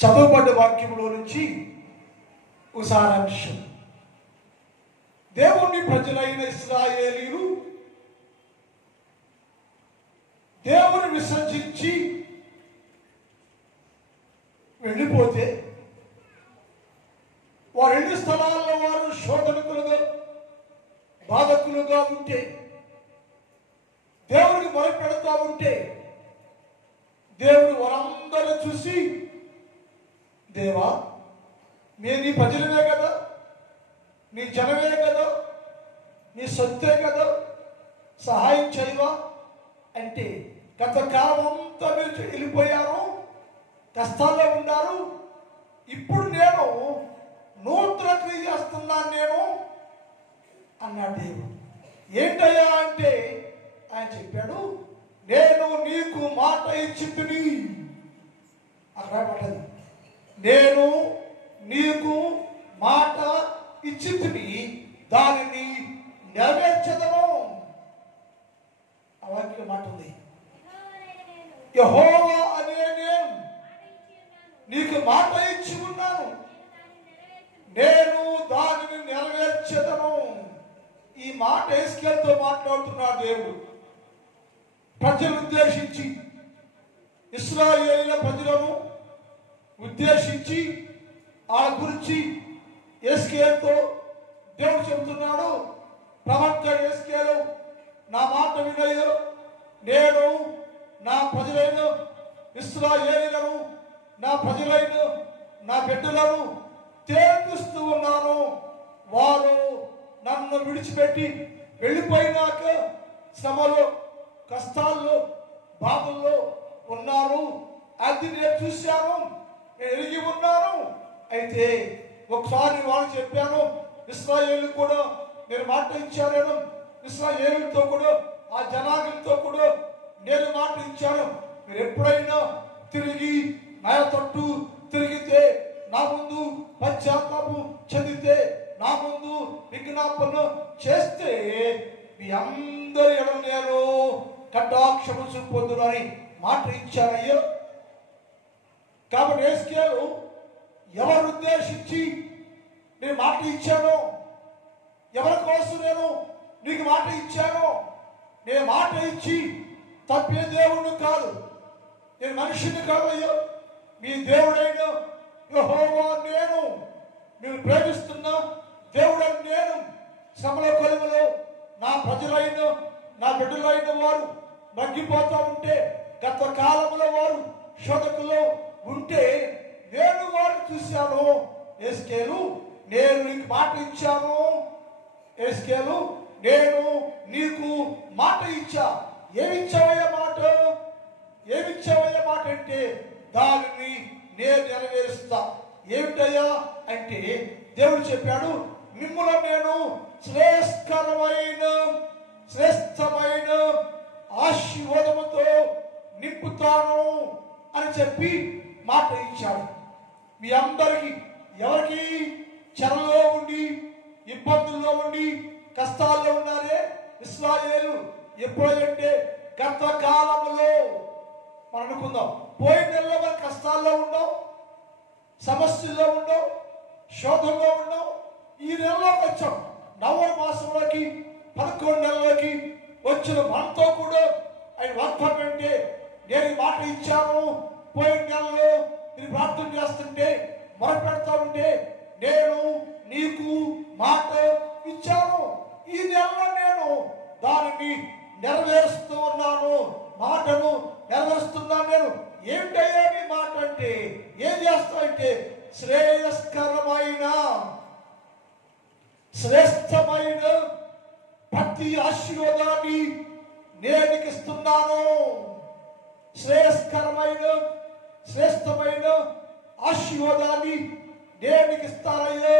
చదువుబడ్డ వాక్యంలో నుంచి ఒక సారాంశం. దేవుని ప్రజలైన ఇశ్రాయేలీయులు దేవుని విసర్జించి వెళ్ళిపోతే వారు ఎన్ని స్థలాల్లో వారు శోధనకులుగా బాధకులుగా ఉంటే, దేవుడికి మొరపెడతా ఉంటే, దేవుడు వారందరూ చూసి, దేవా నేను నీ ప్రజలమే కదా, నీ జనమే కదా, నీ సొత్తే కదా, సహాయం చేయవా అంటే, గత కాలం అంతా మీరు వెళ్ళిపోయారు, కష్టాల్లో ఉన్నారు, ఇప్పుడు నేను నూతన క్రియ చేస్తున్నాను నేను అన్నాడు దేవుడు. ఏంటయ్యా అంటే ఆయన చెప్పాడు, నేను నీకు మాట ఇచ్చితిని. అక్కడ పడ్డది, నేను నీకు మాట ఇచ్చితిని, దానిని నెరవేర్చదను. ఆ వాక్య మాట ఉంది, యెహోవా అనే నేను నీకు మాట ఇచ్చి ఉన్నాను, నేను దానిని నెరవేర్చదను. ఈ మాట యేస్కేలుతో మాట్లాడుతున్నాడు దేవుడు. ప్రజలను ఉద్దేశించి, ఇశ్రాయేలీయుల ప్రజలను ఉద్దేశించి ఆ గురించి యేస్కేలుతో దేవుడు చెబుతున్నాడు, ప్రవక్త యేస్కేలు నా మాట వినయ్యు, నేను నా ప్రజలైన ఇశ్రాయేలీయులను, నా ప్రజలైన నా బిడ్డలను తేల్పిస్తూ ఉన్నాను. వారు నన్ను విడిచిపెట్టి వెళ్ళిపోయినాక శ్రమలో, కష్టాల్లో, బాధల్లో ఉన్నారు. అది నేను చూశాను, నేను ఎరిగి ఉన్నాను. అయితే ఒకసారి వాళ్ళు చెప్పాను, ఇశ్రాయేలు కూడా నేను మాట ఇచ్చాను, ఇశ్రాయేలుతో కూడా ఆ జనాంగంతో కూడా నేను మాట ఇచ్చాను, మీరు ఎప్పుడైనా తిరిగి నా తట్టు తిరిగితే, నా ముందు పశ్చాత్తాపం చెందితే, నా ముందు విజ్ఞాపన చేస్తే మీ అందరి ఎడల నేను కటాక్షము చూపొందునని మాట ఇచ్చానయ్యా. కాబట్టి యేస్కేలు ఎవరు ఉద్దేశించి నేను మాట ఇచ్చానో, ఎవరి కోసం నేను నీకు మాట ఇచ్చానో, నేను మాట ఇచ్చి తప్పే దేవుడు కాదు, నేను మనిషిని కాదయ్యా, మీ దేవుడైన యెహోవా నేను, మీరు ప్రేమిస్తున్న దేవుడని నేను. శ్రమల కొలువులో నా ప్రజలైన నా బిడ్డలైన వారు మగ్గిపోతా ఉంటే, గత కాలంలో వారు శోధకులో ఉంటే నేను వారిని చూశాను. యేస్కేలు నేను నీకు మాట ఇచ్చాను, యేస్కేలు నేను నీకు మాట ఇచ్చా. ఏమిచ్చావయ్యా మాట? ఏమిచ్చావయ్యా మాట అంటే, దానిని నేను నెరవేరుస్తా. ఏమిటయ్యా అంటే దేవుడు చెప్పాడు, మిమ్మల్ని నేను శ్రేష్టమైన ఆశీర్వాదముతో నింపుతాను అని చెప్పి మాట ఇచ్చాడు. మీ అందరికి, ఎవరికి చెరలో ఉండి, ఇబ్బందుల్లో ఉండి, కష్టాల్లో ఉన్నారే ఇశ్రాయేలు, ఎప్పుడంటే గత కాలంలో మనం అనుకుందాం, పోయిన నెలలో మన కష్టాల్లో ఉన్నాం, సమస్యల్లో ఉన్నాం, శోధంలో ఉన్నాం. ఈ నెలలోకి వచ్చాం, నవంబర్ మాసంలోకి, 11 నెలలోకి వచ్చిన మనతో కూడా ఆయన వాగ్దానం అంటే, నేను మాట ఇచ్చాను, పోయిన నెలలో నేను ప్రార్థన చేస్తుంటే, మొరపెడతా ఉంటే, నేను నీకు మాట ఇచ్చాను, ఈ నెలలో నేను దానిని నెరవేరుస్తూ ఉన్నాను, మాటను నెరవేరుస్తున్నాను నేను. ఏమిటయ్యా నీ మాట అంటే, ఏం చేస్తావంటే, శ్రేష్టమైన ప్రతి ఆశీర్వాదాన్ని నేను ఇస్తున్నాను. శ్రేష్టమైన ఆశీర్వాదాన్ని నేను ఇస్తానయ్యా,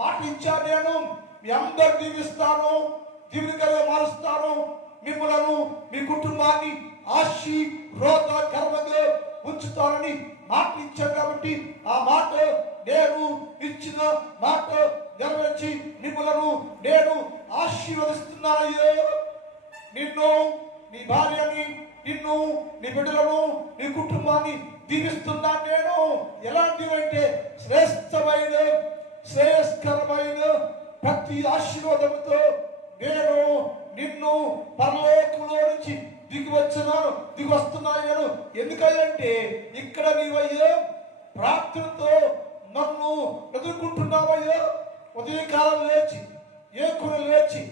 మాట ఇచ్చాను. నేను మీ అందరు దీవిస్తాను, దీవునికలుగా మారుస్తాను, మిమ్మలను మీ కుటుంబాన్ని ఆశీర్వాదకరంగా ఉంచుతానని మాట ఇచ్చాను. కాబట్టి ఆ మాట, నేను ఇచ్చిన మాట నెరవేర్చి మిమ్మలను నేను ఆశీర్వదిస్తున్నానయ్యా. నిన్ను, నీ భార్యని, నిన్ను, నీ బిడ్డలను, నీ కుటుంబాన్ని దీవిస్తున్నాను నేను. ఎలాంటి ప్రతి ఆశీర్వాదంతో నేను నిన్ను పరలోకంలో నుంచి దిగి వస్తున్నాను నేను. ఎందుకంటే ఇక్కడ నీవయ్యా ప్రార్థనతో నన్ను ఎదుర్కొంటున్నావయ్యా. ఉదయకాలం లేచి లేచి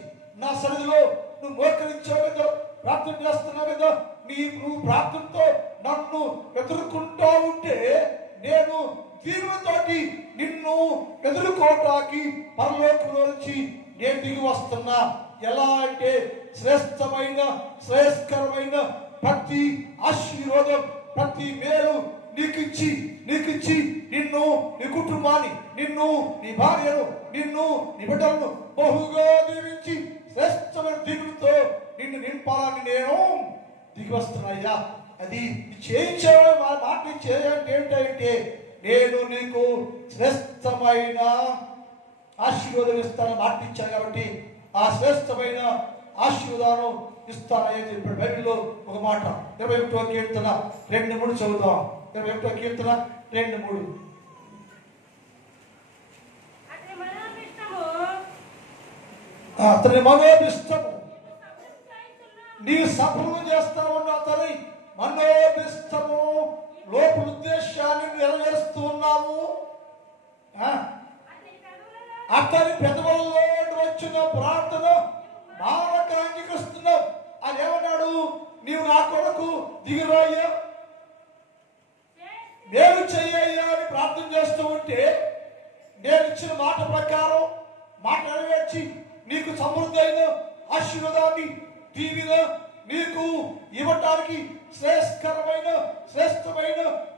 నా సన్నిధిలో నువ్వు మోకరించావు కదా, ప్రార్థన చేస్తున్నావు కదా. నువ్వు ప్రార్థనతో నన్ను ఎదుర్కొంటా ఉంటే నేను దీవులతోటి నిన్ను ఎదుర్కోవటానికి పరలోకంలో నుంచి నేను దిగి వస్తున్నా. ఎలా అంటే శ్రేష్కరమైన ప్రతి ఆశీర్వాదం, ప్రతి మేలు నీకిచ్చి నిన్ను, నీ కుటుంబాన్ని, నిన్ను, నీ భార్యను, నిన్ను, నీ బిడ్డలను బహుగా దీవించి శ్రేష్టమైన దీవులతో నిన్ను నింపాలని నేను దిగి వస్తున్నాయ్యా. అది చేయించావు మాట చేయాలంటే ఏంటంటే నేను నీకు శ్రేష్టమైన ఆశీర్వాదం ఇస్తానని మాట ఇచ్చాను కాబట్టి ఆ శ్రేష్టమైన ఆశీర్వాదం ఇస్తానని చెప్పాడు. బైబిల్లో ఒక మాట 21వ కీర్తన 2:3 చదువుతాం. 21వ కీర్తన 2:3. అతని మనోభిష్టము నీవు సఫలం చేస్తావన్న అతని మనోభిష్టము లోపు ఉద్దేశాన్ని నెరవేరుస్తూ ఉన్నాము. అతని పెదవుల్లో వచ్చిన ప్రార్థన మానక అంగీకరిస్తున్నావు. అని ఏమన్నాడు? నీవు నా కొరకు దిగిరాయ్యా, మేలు చెయ్యయ్యా అని ప్రార్థన చేస్తూ ఉంటే నేను ఇచ్చిన మాట ప్రకారం మాట నెరవేర్చి నీకు సమృద్ధి అయిన ఆశీర్వాదాన్ని దీవిన నీకు ఇవ్వటానికి శ్రేష్టమైన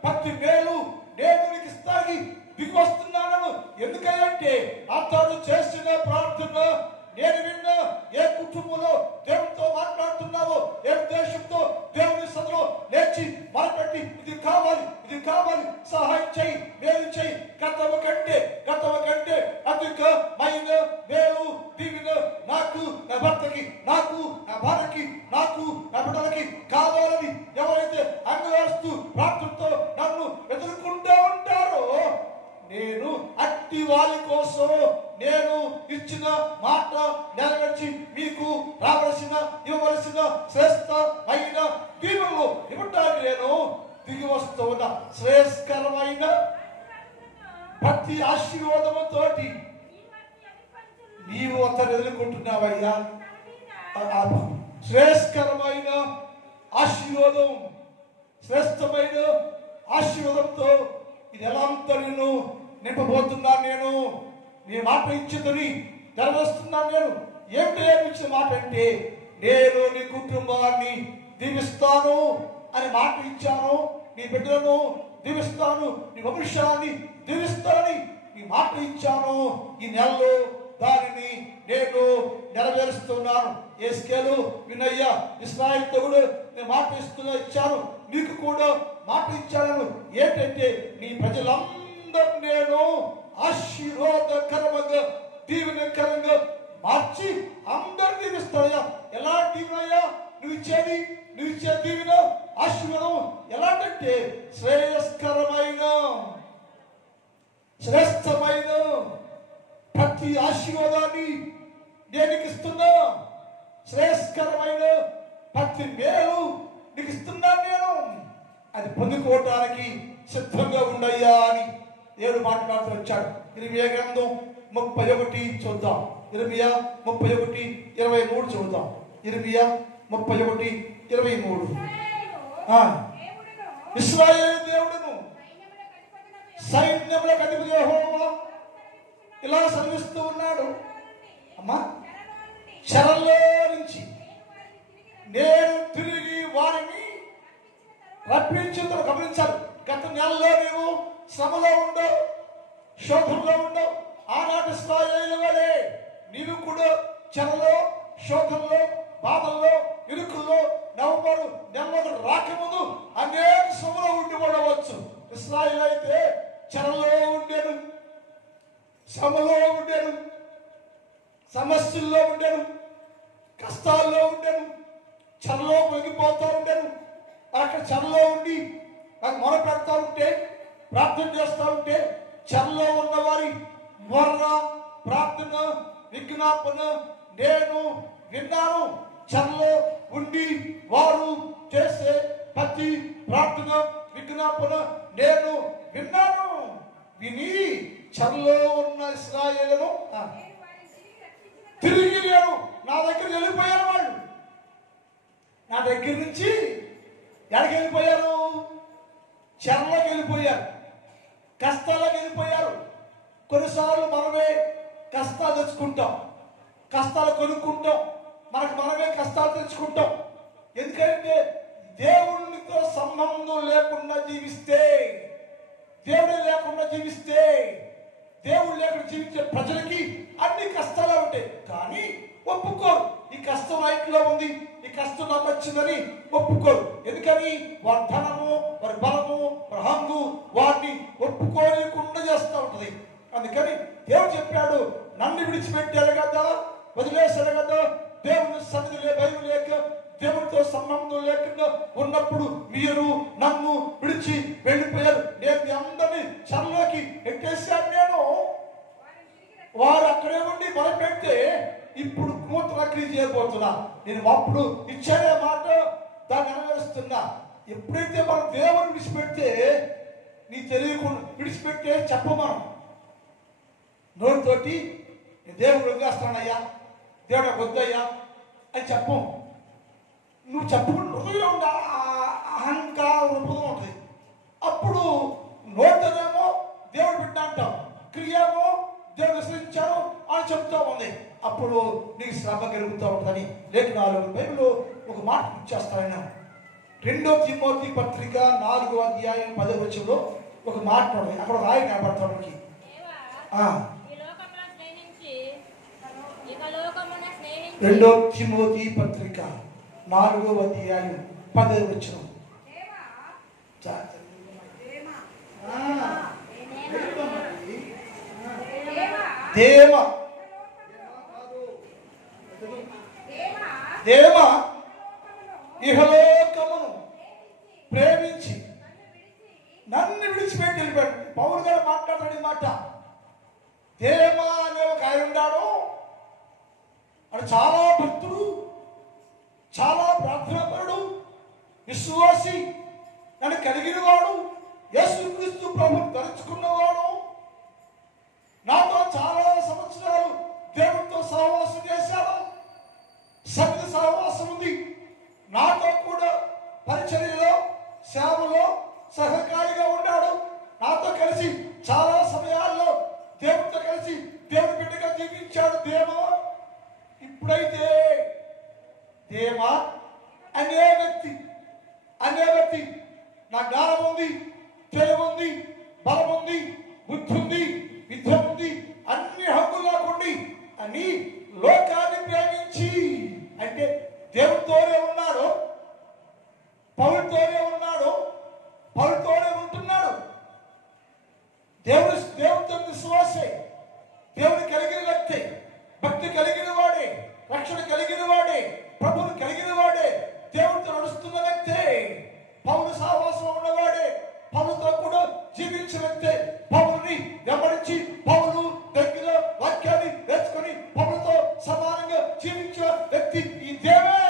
ప్రతి మేలు నేను నీకు ఇస్తానికి దిగి వస్తున్నాను. ఎందుకంటే అతడు చేసిన ప్రార్థన నేను విన్నా. ఏ కుటుంబంలో దేవునితో మాట్లాడుతున్నావో, ఏ దేశంతో దేవుని సన్నిధిలో లేచి మొదలుపెట్టి ఇది కావాలి సహాయం చేయి, మేలు చేయి, గతము కంటే అధికమైన మేలు దీవిన నాకు, నా భర్తకి, నాకు, నా భార్యకి, నాకు, నా బిడ్డలకి కావాలని ఎవరైతే అంగవేస్తూ ప్రార్థనతో నన్ను ఎదుర్కొంటూ ఉంటారో నేను అట్టి వారి కోసం నేను ఇచ్చిన మాట నెరవేర్చి మీకు ఇవ్వవలసిన శ్రేష్టమైన దీవులు ఇవ్వటానికి నేను దిగి వస్తూ ఉన్న శ్రేష్కరమైన ప్రతి ఆశీర్వాదముతో నీవు అతను ఎదుర్కొంటున్నావయ్యా. శ్రేష్కరమైన ఆశీర్వాదం, శ్రేష్టమైన ఆశీర్వాదంతో ఇది ఎలా అంతా నేను నింపబోతున్నాను. నేను నీ మాట ఇచ్చేదని నెరవేరుస్తున్నాను. నేను ఏమిటి ఇచ్చిన మాట అంటే నేను నీ కుటుంబాన్ని దీవిస్తాను అని మాట ఇచ్చాను. నీ బిడ్డలను దీవిస్తాను, నీ వంశాన్ని దీవిస్తానని నీ మాట ఇచ్చాను. ఈ నెలలో దానిని నేను నెరవేరుస్తున్నాను. యేస్కేలు వినయ్య ఇశ్రాయేలుతో కూడా నేను మాట ఇచ్చాను, నీకు కూడా మాట ఇచ్చాను. ఏంటంటే నీ ప్రజలందరూ నేను ఆశీర్వాదకరంగా దీవెనకరంగా మార్చి అందరు దీవిస్తాయా. ఎలా దీవెనయ్యా నువ్వు ఇచ్చే దీవెన ఆశీర్వాదం ఎలాంటంటే శ్రేష్టమైన ప్రతి ఆశీర్వాదాన్ని నేను నీకు ఇస్తున్నా. శ్రేష్కరమైన ప్రతి మేలు నీకు ఇస్తున్నాను నేను. అది పొందుకోవటానికి సిద్ధంగా ఉండయ్యా అని దేవుడు మాట్లాడుతూ వచ్చాడు. ఇర్మియా గ్రంథం 31 చూద్దాం. ఇర్మియా 31:23 చూద్దాం. ఇర్మియా 31:23. ఇశ్రాయేలు దేవుడును సైన్యములకు అధిపతి యెహోవా ఇలా సెలవిస్తూ ఉన్నాడు. అమ్మా, చెరలో నుంచి నేను తిరిగి వారిని రప్పించుతో గమనించాలి. గత నెలలో నీవు శ్రమలో ఉండవు, శోధంలో ఉండవు. ఆనాటి ఇశ్రాయేలు వలె నీవు కూడా చెరలో, శోధంలో, బాధల్లో, ఇరుకుల్లో నవంబరు నెలలో రాకముందు అనేక శ్రమలో ఉండి ఉండవచ్చు. ఇశ్రాయేలు అయితే చెరలో ఉండేను, శ్రమలో ఉండేను, సమస్యల్లో ఉండేను, కష్టాల్లో ఉండేను, చెరలో పొంగిపోతూ ఉండేను. అక్కడ చెరలో ఉండి నాకు మొర పెడతా ఉంటే, ప్రార్థన చేస్తూ ఉంటే చెరలో ఉన్న వారి మొర్ర, ప్రార్థన విజ్ఞాపన నేను విన్నాను. చెరలో ఉండి వారు చేసే ప్రతి ప్రార్థన విజ్ఞాపన నేను విన్నాను. విని చెరలో ఉన్న ఇశ్రాయేలును తిరిగి నేను నా దగ్గర వెళ్ళిపోయారు. వాళ్ళు నా దగ్గర నుంచి ఎక్కడికి వెళ్ళిపోయారు? చెరలోకి వెళ్ళిపోయారు, కష్టాలకు వెళ్ళిపోయారు. కొన్నిసార్లు మనమే కష్టాలు తెచ్చుకుంటాం, కష్టాలు కొనుక్కుంటాం, మనమే కష్టాలు తెచ్చుకుంటాం. ఎందుకంటే దేవునితో సంబంధం లేకుండా జీవిస్తే, దేవుడే లేకుండా జీవిస్తే, దేవుడు లేకుండా జీవించే ప్రజలకి అన్ని కష్టాలు ఉంటాయి. కానీ ఒప్పుకోరు. ఈ కష్టం ఇంట్లో ఉంది, ఈ కష్టం నాకు వచ్చిందని ఒప్పుకోరు. ఎందుకని? వారి ధనము, వారి బలము, వారి హంగు వారిని ఒప్పుకోలేకుండా చేస్తూ ఉంటది. అందుకని దేవుడు చెప్పాడు, నన్ను విడిచిపెట్టారు కదా, వదిలేశారు కదా. దేవుని సన్నిధిలో భయం లేక, దేవుడితో సంబంధం లేకుండా ఉన్నప్పుడు మీరు నన్ను విడిచి వెళ్ళిపోయారు. నేను మీ అందరినీ చెరలోకి ఎట్టేశాను. నేను వారు అక్కడే ఉండి మొదలుపెడితే ఇప్పుడు నూతన క్రియ చేయబోతున్నా. నేను అప్పుడు ఇచ్చానే మాట, దాన్ని నెరవేరుస్తున్నా. ఎప్పుడైతే మనం దేవుని విడిచిపెడితే, నీ తెలియకుండా విడిచిపెట్టే చెప్పమనం నోటితోటి దేవుడు వదిలేస్తానయ్యా, దేవుడు వద్దయ్యా అని చెప్పం. నువ్వు చెప్పుకుంటూ హృదయంలో ఉండే అహంకార రూపంలో ఉంటుంది. అప్పుడు నోటితోనేమో దేవుడు బిడ్డ అంటాం, క్రియమో దేవుడు విశ్రమించాను అని చెప్తా ఉంది. అప్పుడు నీకు శ్రమ కలుగుతూ ఉంటుందని లేఖనాలు బైబిల్లో ఒక మాట ఇచ్చేస్తాను. 2 తిమోతి పత్రిక 4వ అధ్యాయం 10వ వచనంలో ఒక మాట ఉంటుంది. అక్కడ రాయి కనబడతాడు మనకి. 2 తిమోతి పత్రిక 4వ అధ్యాయం 10వ వచనం. దేవ ఇహలోకమును ప్రేమించి నన్ను విడిచిపెట్టి వెళ్ళిపోయాడు. పౌలు గారు మాట్లాడాడు ఈ మాట. దేమ అనే ఒక ఆయన ఉన్నాడు, అది చాలా భక్తుడు, చాలా ప్రార్థనాపరుడు, విశ్వాసి, నన్ను కలిగిన వాడు, యేసుక్రీస్తు ప్రభువును ధరించుకున్నవాడు, నాతో చాలా సంవత్సరాలు దేవుడితో సహవాసం చేశాడు, సన్నిధి సహవాసం ఉంది, నాతో కూడా పరిచర్యలో సేవలో సహకారిగా ఉన్నాడు, నాతో కలిసి చాలా సమయాల్లో దేవుడితో కలిసి దేవుడి బిడ్డగా జీవించాడు. దేవా ఇప్పుడైతే దేవా అనే వ్యక్తి నా జ్ఞానం ఉంది, తెలివి ఉంది, బలం ఉంది, బుద్ధి ఉంది, విద్య ఉంది, అన్ని హక్కులు నాకుండి అని లోకాన్ని ప్రేమించి, అంటే దేవుడితోనే ఉన్నాడు, పౌరుతోనే ఉన్నాడు, పౌరుతోనే ఉంటున్నాడు. దేవుడితో విశ్వాసే, దేవుడు కలిగిన వ్యక్తి, భక్తి కలిగిన వాడే, రక్షణ కలిగిన వాడే, ప్రభువుని కలిగిన వాడే, దేవుడితో నడుస్తున్న వ్యక్తే, పౌరు సహవాసం ఉన్నవాడే, పౌరుతో కూడా జీవించిన వ్యక్తే, పౌరుని వెంబడించి పౌరు దగ్గర వాక్యాన్ని నేర్చుకుని పౌరుతో సమానంగా జీవించిన వ్యక్తి ఈ దేవే.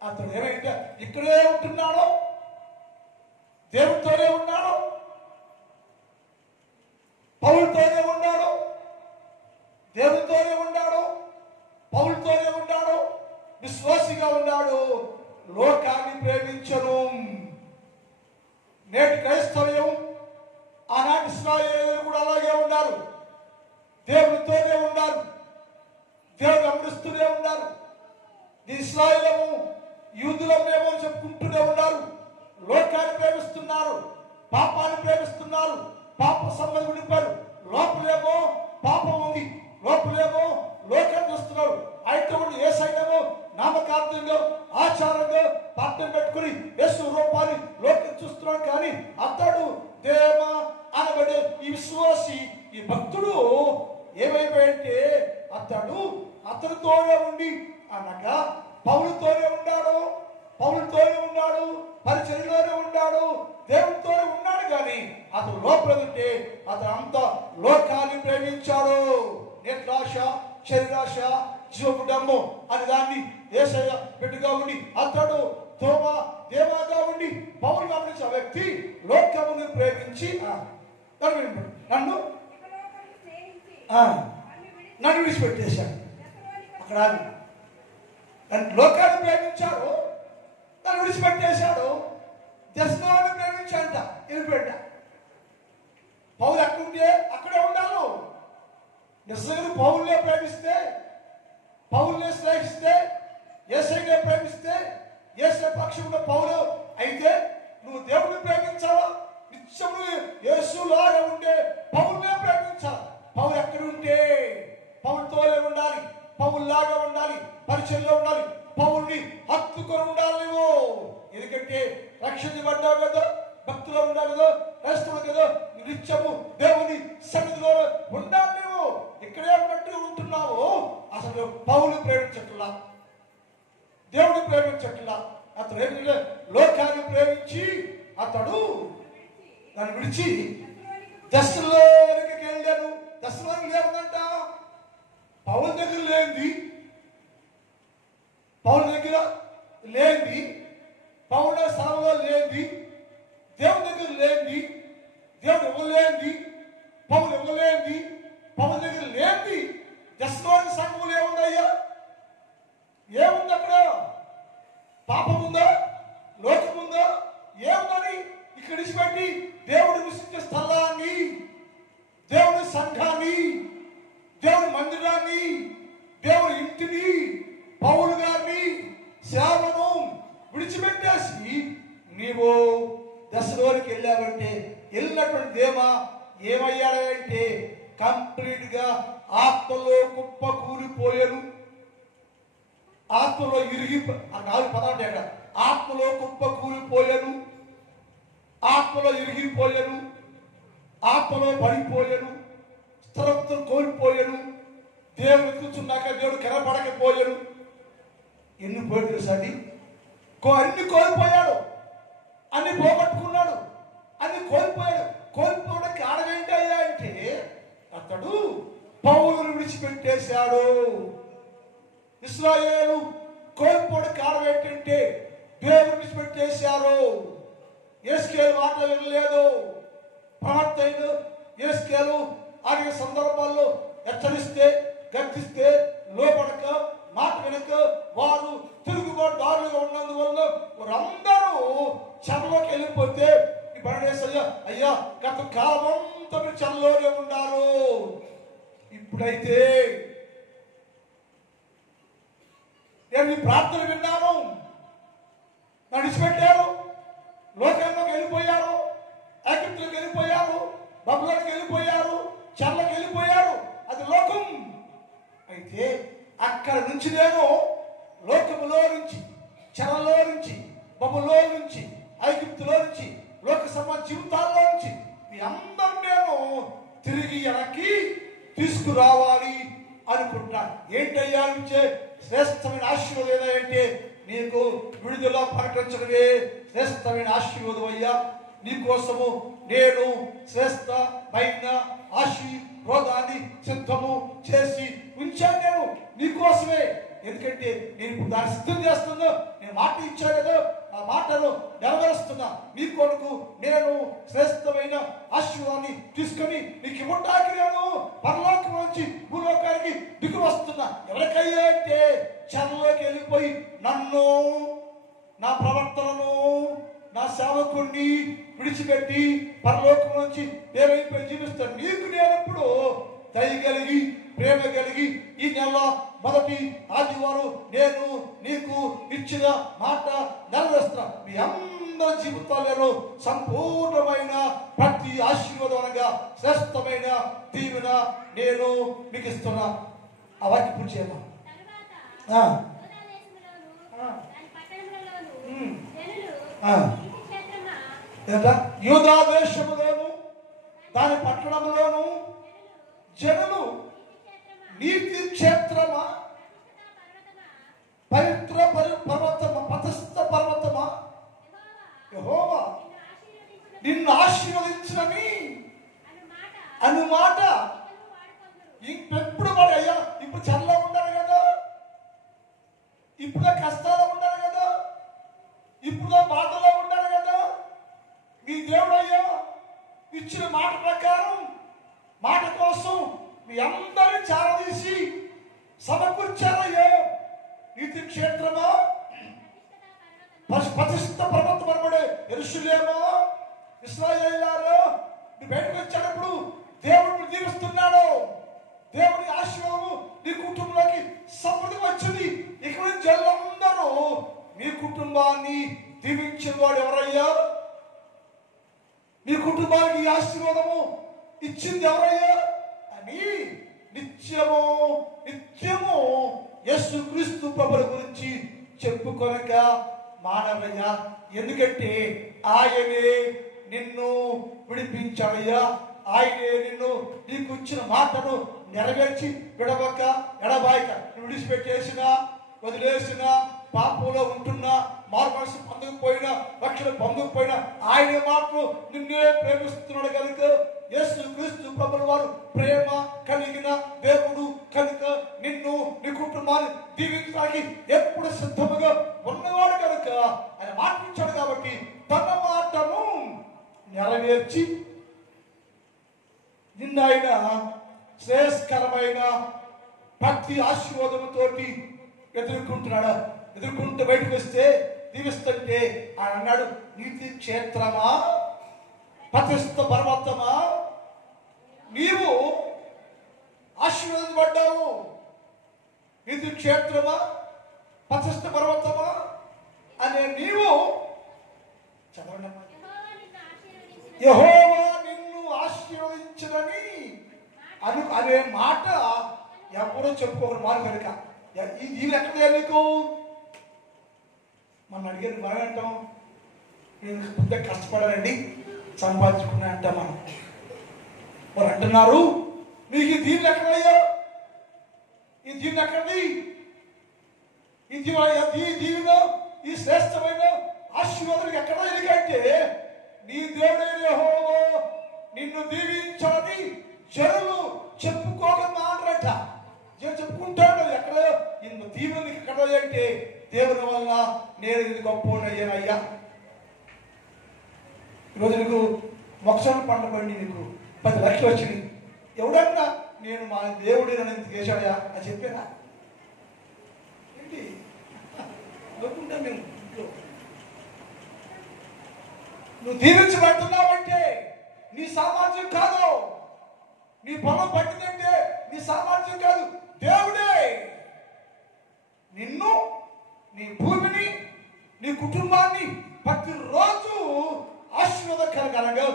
అతడు ఏమైతే ఇక్కడే ఉంటున్నాడో, దేవుడితోనే ఉన్నాడు, పౌరుతోనే ఉన్నాడు, దేవుడితోనే ఉన్నాడు, పౌరుతోనే ఉన్నాడు, విశ్వాసిగా ఉన్నాడు, లోకాన్ని ప్రేమించను. నేటి క్రైస్తవ్యం, ఆనాటి ఇశ్రాయేలు కూడా అలాగే ఉన్నారు, దేవుడితోనే ఉన్నారు, దేవుడు గమనిస్తూనే ఉన్నారు. ఇశ్రాయేలు యూదులమేమో చెప్పుకుంటూనే ఉన్నారు, లోకాన్ని ప్రేమిస్తున్నారు, పాపాన్ని ప్రేమిస్తున్నారు, పాప సంబంధం విడిపారు. లోపలేమో పాపం ఉంది, లోపలేమో లోకాన్ని చూస్తున్నారు. అయితే వాళ్ళు ఏ సైన్యమో నామకార్థంగా ఆచారంగా పట్టం పెట్టుకుని యేసు రూపాన్ని లోకం చూస్తున్నాడు. కానీ అతడు దేవ అనబడే ఈ విశ్వాసి, ఈ భక్తుడు ఏమైపోయింటే అతడితోనే ఉండి అనగా పౌలుతోనే ఉన్నాడు, పరిచర్యలోనే ఉన్నాడు, దేవుడితోనే ఉన్నాడు. కానీ అతను లోపల ఉంటే అతను అంతా లోకాన్ని ప్రేమించాడు. నేత్రాశ, శరీరాశ, జీవపుడమ్ము అని దాన్ని యేసయ్య బిడ్డగా ఉండి అతడు దేవాగా ఉండి పౌలు గమనించిన వ్యక్తి లోకమును ప్రేమించి నన్ను విడిచిపెట్టేశాడు. అక్కడ లోకాన్ని ప్రేమించాడు, నన్ను విడిచిపెట్టేశాడు. దశలోని ప్రేమించాడంట, వెళ్ళిపోయాడ. పౌలు ఎక్కడుంటే అక్కడే ఉండాలి. నిజంగా పౌలునే ప్రేమిస్తే, పౌలునే స్నేహిస్తే, యేసయ్యనే ప్రేమిస్తే, యేసయ్య పక్షంలో పౌలు అయితే నువ్వు దేవుడిని ప్రేమించాలా? నిత్యము యేసులాగా ఉండే పౌలునే ప్రేమించాలి. పౌలు ఎక్కడుంటే పౌలుతోనే ఉండాలి, పౌలులాగా ఉండాలి, పరిచయంలో ఉండాలి, పౌలుని హత్తుకొని ఉండాలి నువ్వు. ఎందుకంటే రక్షించబడ్డావు కదా, భక్తులు ఉండాలి కదా, క్రైస్తవులు కదా, నిత్యము దేవుని సన్నిధిలో ఉండాలి నువ్వు. ఇక్కడే ఉన్నట్టు ఉంటున్నావు. అసలు పౌలు ప్రేమించట్లా, దేవుడిని ప్రేమించట్లా. అతడు ఏమి లోకాన్ని ప్రేమించి అతడు దాన్ని విడిచి దశలోనికి వెళ్ళాను. దశలోనికి లేదంట, పౌలు దగ్గర లేనిది, పౌలు దగ్గర లేనిది, పౌల స్థలంలో లేనిది, దేవుడి దగ్గర లేనిది, దేవుడు ఇవ్వలేనిది, పౌలు ఇవ్వలేనిది, పౌల దగ్గర లేనిది దశలోని సంఘములు ఏముందయ్యా? ఏముంది అక్కడ? పాపం ఉందా? లోకం ఉందా? ఏముందని ఇక్కడ విడిచిపెట్టి దేవుడు విసిచ్చే స్థలాన్ని, దేవుడి సంఘాన్ని, దేవుడి మందిరాన్ని, దేవుడి ఇంటిని, పౌలు గారిని, సేవను విడిచిపెట్టేసి నీవు దశలోనికి వెళ్ళావంటే వెళ్ళినటువంటి దేవా ఏమయ్యాడంటే కంప్లీట్ గా ఆత్మలో కుప్ప కూలిపోయాను. ఆత్మలో పదార్థం అక్కడ ఆత్మలో కుప్ప కూలిపోయాను, ఆత్మలో ఇరిగిపోయాను, ఆత్మలో పడిపోయాను, స్థిరత్వం కోల్పోయాను, దేవుడు కూర్చున్నాక దేవుడు కనపడకపోయాను. ఎన్ని పోయాడు తెలుసా? అన్ని కోల్పోయాడు, అన్ని పోగొట్టుకున్నాడు, అన్ని కోల్పోయాడు. కోల్పోవడానికి కారణం ఏంటయ్యా అంటే అతడు పౌలును విడిచిపెట్టేశాడు. ఇశ్రాయేలు కోల్పోవడానికి కారణం ఏంటంటే దేవుడు విడిచిపెట్టేశారు. యేస్కేలు మాట వినలేదు. ప్రవక్త అయిన యేస్కేలు అనేక సందర్భాల్లో హెచ్చరిస్తే, గర్తిస్తే లోపడక మాట వెనక వారు తిరుగుబాటు దారులుగా ఉన్నందువల్ల వారందరూ చెరలోకి వెళ్ళిపోతే ఈ బడేసయ్యా అయ్యా గత కాలం అంతా మీరు చెరలోనే ఉన్నారు. ఇప్పుడైతే నేను మీ ప్రార్థన విన్నాను, నడిచిపెట్టారు, లోకంలోకి వెళ్ళిపోయారు, ఐగుప్తులకు వెళ్ళిపోయారు, బబులోనికి వెళ్ళిపోయారు, చెరలోకి వెళ్ళిపోయారు. అది లోకం. అయితే అక్కడ నుంచి నేను లోకములో నుంచి, చెరలో నుంచి, బబులో నుంచి, ఐగుప్తులో నుంచి, లోక సమాజ జీవితాల్లో నుంచి మీ అందరూ నేను తిరిగి వెనక్కి తీసుకురావాలి అనుకుంటున్నా. ఏంటయ్యా నుంచే శ్రేష్టమైన ఆశీర్వాదం ఏదంటే నీకు విడుదల ప్రకటించడమే శ్రేష్టమైన ఆశీర్వాదం అయ్యా. నీకోసము నేను శ్రేష్టమైన ఆశీర్వాదాన్ని సిద్ధము చేసి ఉంచాను. నేను నీకోసమే. ఎందుకంటే నేను ఇప్పుడు దాన్ని సిద్ధం చేస్తున్నా. నేను మాట ఇచ్చాను కదా, ఆ మాటను నెరవేరుస్తున్నా. నీ కొరకు నేను శ్రేష్టమైన ఆశీర్వాదాన్ని తీసుకొని నీకు ఇవ్వటానికి నేను పరలోకం నుంచి భూలోకానికి దిగు వస్తున్నా. ఎవరికయ్యా అంటే చెరలోకి వెళ్ళిపోయి నన్ను, నా ప్రవర్తనను, నా సేవకుడిని విడిచిపెట్టి పరలోకం నుంచి దేవుడిపై జీవిస్తాను. నీకు నేను ఎప్పుడు దయ కలిగి, ప్రేమ కలిగి ఈ నెల మొదటి ఆదివారం నేను నీకు ఇచ్చిన మాట నెరవేరుస్తున్నా. మీ అందరి జీవితాలలో సంపూర్ణమైన ప్రతి ఆశీర్వాదనగా శ్రేష్టమైన దీవెన నేను మీకు ఇస్తున్నా. ఆ వాక్యం పూర్తి చేయమా. యూదా దేశములోను దాని పట్టణములోను జనులు నీతి క్షేత్రమా, పవిత్ర పర్వతమా, ప్రతిష్ఠిత పర్వతమా, యెహోవా నిన్ను ఆశీర్వదించునని అను మాట ఇంకెప్పుడు ఇచ్చిన మాట ప్రకారం మాట కోసం మీ అందరినీ చారదీసి సమకూర్చారయ్యా. నీతి క్షేత్రమా, ప్రతిష్ఠిత పర్వతం అనబడే యెరూషలేమా, ఇశ్రాయేలులారా, నీ బయటకు వచ్చేటప్పుడు దేవుడు దీవిస్తున్నాడు. దేవుని ఆశీర్వాదము నీ కుటుంబంలోకి సమృద్ధి వచ్చింది. ఇక్కడ నుంచి అందరూ మీ కుటుంబాన్ని దీవించిన వాడు ఎవరయ్యా? మీ కుటుంబానికి ఈ ఆశీర్వాదము ఇచ్చింది ఎవరయ్యా అని నిత్యము యేసుక్రీస్తు ప్రభువుల గురించి చెప్పుకొనక మానవయ్యా. ఎందుకంటే ఆయనే నిన్ను విడిపించాడయ్యా. ఆయనే నిన్ను నీకు ఇచ్చిన మాటను నెరవేర్చి విడవక ఎడబాయక విడిచిపెట్టేసినా వదిలేసిన పాపంలో ఉంటున్నా మార్మనసు పొందకపోయినా రక్షణ పొందకపోయినా ఆయనే మాత్రం నిన్నే ప్రేమిస్తున్నాడు కనుక యేసుక్రీస్తు ప్రభువుల వారు ప్రేమ కలిగిన దేవుడు కనుక నిన్ను నీ కుటుంబాన్ని దీవించడానికి ఎప్పుడు సిద్ధముగా ఉన్నవాడు కనుక ఆయన మాటించాడు. కాబట్టి తన మాటను నెరవేర్చి నిన్న ఆయన శ్రేయస్కరమైన భక్తి ఆశీర్వాదంతో ఎదుర్కొంటూ బయటకు వస్తే దీవిస్తుంటే ఆయన అన్నాడు, నీతి క్షేత్రమా, ప్రతిష్ఠిత పర్వతమా, నీవు ఆశీర్వదించబడ్డావు. నీతి క్షేత్రమా, ప్రతిష్ఠిత పర్వతమా అనే నీవు చదవండి. యెహోవా నిన్ను ఆశీర్వదించదని అనే మాట ఎవరో చెప్పుకోరు మారు కనుక ఈ జీవులు ఎక్కడే నీకు మనం అడిగేది మనం అంటాం, నేను పెద్ద కష్టపడాలండి సంపాదించుకున్నా అంటాం మనం. వారు అంటున్నారు, మీకు ఈ దీవులు ఎక్కడయ్యా? ఈ దీవులు ఎక్కడిది? ఈ దీవులో ఈ శ్రేష్టమైన ఆశీర్వాదం ఎక్కడ? ఎందుకంటే నీ దేవుడైన యెహోవా నిన్ను దీవించాలని జనులు చెప్పుకోకుండా అనరట. చెప్పుకుంటాడు ఎక్కడ ఇన్ని దీవులు ఎక్కడ అంటే దేవుని వల్ల నేను ఇది గొప్పయ్యానయ్యా. ఈరోజు నీకు మొక్కజొన్న పంట పండి నీకు 10 లక్షలు వచ్చింది. ఎవడన్నా నేను మా దేవుడు నన్ను ఇంత చేశాడయా అని చెప్పానా? ఏంటి అనుకుంటా మేము నువ్వు దీవించబడుతున్నావంటే నీ సామర్థ్యం కాదు, నీ పొలం పట్టిందంటే నీ సామర్థ్యం కాదు, దేవుడే నిన్ను, నీ భూమిని, నీ కుటుంబాన్ని ప్రతిరోజు ఆశీర్వాదకరంగా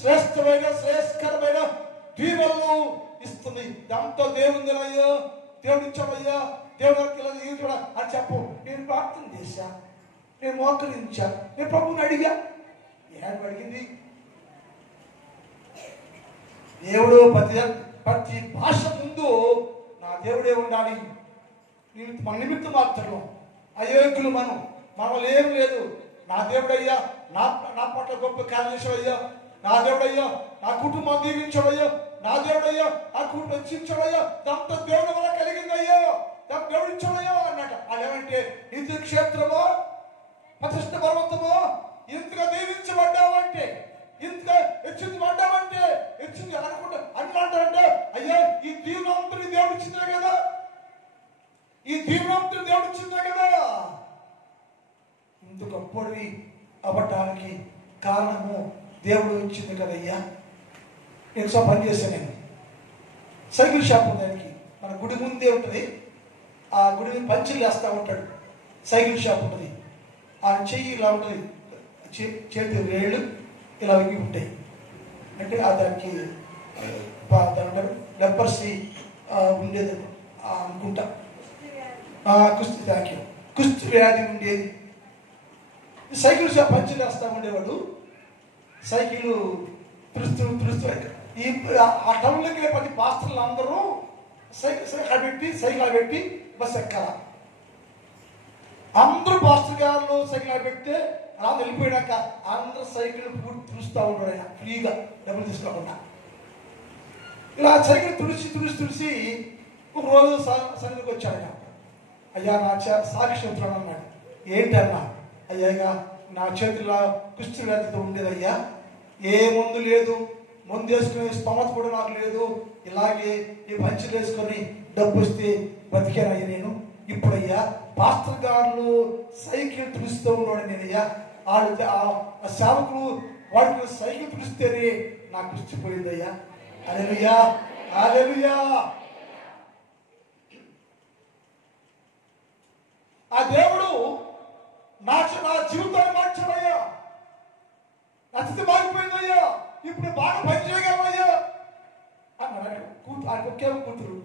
శ్రేష్టకరమైన దీవెనలు ఇస్తుంది. దాంతో దేవుని అయ్యా, దేవుడు ఇచ్చాడయ్యా, దేవుడు కూడా అని చెప్పు. నేను ప్రార్థన చేశా, నేను మోకరించా, నేను ప్రభువుని అడిగా. ఏం అడిగింది? దేవుడు ప్రతి భాష ముందు నా దేవుడే ఉండాలి. మన నిమిత్తం మాత్రం అయోగ్యులు మనలో ఏం లేదు. నా దేవుడయ్యా, నా పట్ల గొప్ప కార్యశయ్యా, నా దేవుడయ్యా నా కుటుంబం దీవించడయ్యా, నా దేవుడయ్యా నా కుటుంబం రక్షించడయ్యా, దాంతో దేవుని వల్ల కలిగిందయ్యా, దాంతో దేవుడు ఇచ్చాడయ్యా అన్నట్టు. అదేమంటే నీతి క్షేత్రమో, ప్రతిష్ఠిత పర్వతమో, ఇంతగా దీవించబడ్డావంటే, ఇంతగా హెచ్చించబడ్డావంటే, హెచ్చింది అనుకుంటా అంటారంటే అయ్యా ఈ దీవెనంతుని దేవుడు ఇచ్చిందే కదా, ఈ దీవెనంతుని దేవుడు ఇచ్చిందే కదా. ఇంత గొప్పవి అవ్వటానికి కారణము దేవుడు ఇచ్చింది కదయ్యా. నేను సో పని చేశాను. నేను సైకిల్ షాప్ ఉంది, దానికి మన గుడి ముందే ఉంటుంది. ఆ గుడి పంచులు వేస్తూ ఉంటాడు. సైకిల్ షాప్ ఉంటుంది. ఆ చెయ్యి ఇలా ఉంటుంది, చేతి వేళ్ళు ఇలా వంగి ఉంటాయి. అంటే దానికి లెపర్సీ ఉండేది అనుకుంటా, కుష్టి వ్యాధి ఉండేది. సైకిల్ షాప్ పంచులు వేస్తూ ఉండేవాడు. సైకిల్ తుడుస్తూ ఈ ఆ టౌన్లోకి 10 పాస్టర్లు అందరూ సైకిల్ పెట్టి బస్సు ఎక్కాల. అందరూ పాస్టర్ గారు సైకిల్ పెడితే అలా వెళ్ళిపోయాక అందరూ సైకిల్ తుడుస్తూ ఉంటాడు ఆయన, ఫ్రీగా డబ్బులు తీసుకోకుండా. ఇలా సైకిల్ తుడిచి ఒక రోజు సన్నిధికి వచ్చాడు ఆయన. అయ్యా నా సాక్షి చెప్తున్నాడు అన్నాడు. ఏంటన్నా? అయ్యా నా చేతిలో కుష్టి వ్యాధితో ఉండేదయ్యా, ఏ మందు లేదు, ముందు వేసుకునే స్తోమత కూడా నాకు లేదు. ఇలాగే ఈ పంచులు వేసుకొని డబ్బు వస్తే బతికానయ్యా నేను. ఇప్పుడయ్యా పాస్టర్ గారు సైకిల్ తుడుస్తూ ఉన్నాడు నేనయ్యా. వాళ్ళు ఆ సేవకులు వాడికి సైకిల్ తుడిస్తేనే నాకు ఇచ్చిపోయిందయ్యా. హల్లెలూయా, హల్లెలూయా. ఆ దేవుడు నా జీవితాన్ని మార్చాడయ్యా. నా స్థితి మారిపోయిందయ్యా. ఇప్పుడు బాగా పని చేయగలనయ్యా అన్నాడు. ఆయన ఒకే కూతురు,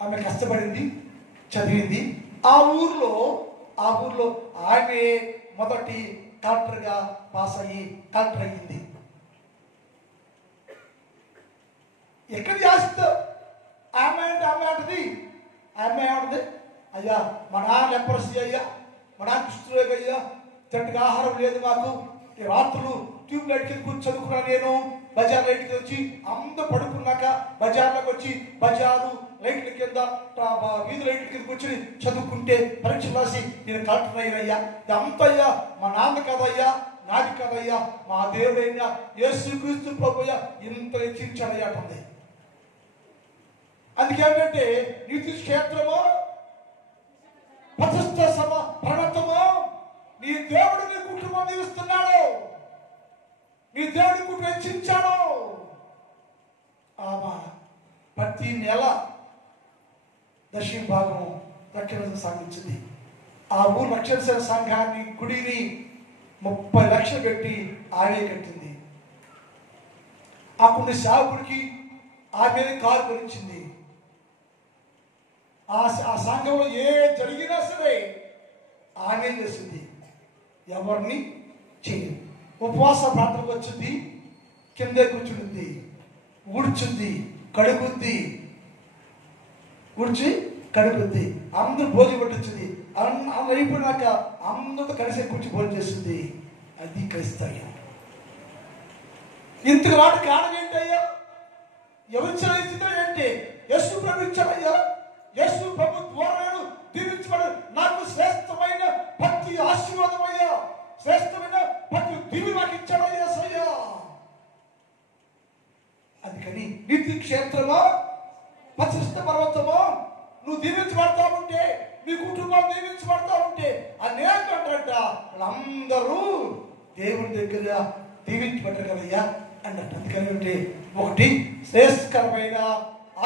ఆమె కష్టపడింది, చదివింది. ఆ ఊర్లో ఆమె మొదటి కలెక్టర్గా పాస్ అయ్యి కలెక్టర్ అయ్యింది. ఎక్కడి ఆస్తి ఆమె అంటది అయ్యా మా నాన్న లెపరసీ అయ్యా, మా నాన్న కుష్ఠరోగి అయ్యా, తిండికి ఆహారం లేదు మాకు. ఈ రాత్రులు ట్యూబ్ లైట్ కింద కూర్చొని చదువుకున్నా నేను. బజార్ లైట్కి వచ్చి అందరూ పడుకున్నాక బజార్లోకి వచ్చి బజారు లైట్ల కింద వీధి లైట్ల కింద కూర్చొని చదువుకుంటే పరీక్షలు రాసి నేను కలెక్టర్ అయ్యా. ఇదంతా అయ్యా మా నాన్న కదయ్యా, నాది కదయ్యా, మా దేవుడైనా యేసుక్రీస్తు ప్రభుయ్యా ఇంత హెచ్చించాడయ్యా అంటుంది. అందుకేంటంటే నీతి క్షేత్రము ప్రతిష్ట సమ ప్రణతము. నీ దేవుడు నీ కుటుంబం దీవిస్తున్నాడు, నీ దేవుడి కుటుంబం హెచ్చించాడు. ఆమె ప్రతి నెల దక్షిణ భాగం రక్షణ సాగించింది. ఆ ఊరు రక్షణ సంఘాన్ని గుడిని 30 లక్షలు పెట్టి ఆమె కట్టింది. ఆ కొన్ని సేవకుడికి ఆమె కారు కొనిచ్చింది. ఆ సంఘంలో ఏ జరిగినా సరే ఆమె చేసింది, ఎవరిని చేయదు. ఉపవాస ప్రార్థనకు వచ్చింది, కిందే కూర్చుంది, ఊడ్చుంది, కడుగుద్ది, ఊడ్చి కడుగుద్ది, అందరూ భోజనం పట్టించింది. అందరూ అయిపోయినాక అందరితో కలిసి కూర్చి భోజనం చేస్తుంది. అది క్రైస్తవ్యం. ఇంతకు వాటి కారణం ఏంటయ్యా? ఎవరి చదివించిందో ఏంటి? యేసు ప్రభు ఇచ్చాడయ్యా. యేసు ప్రభు ద్వారా నేను దీవించబడు. నాకు శ్రేష్టమైన ప్రతి ఆశీర్వాదం అయ్యా, శ్రేష్టమైన ప్రతి దీవి నాకు ఇచ్చాడయ్యా సయ్యా. అందుకని నీతి క్షేత్రమా ప్రతిష్ట పర్వతమా నువ్వు దీవించబడతా ఉంటే, నీ కుటుంబం దీవించబడతా ఉంటే అనేకంట వాళ్ళందరూ దేవుని దగ్గర దీవించబడ్డారు కదయ్యా అన్నట్టు. అందుకని ఒకటి శ్రేష్టకరమైన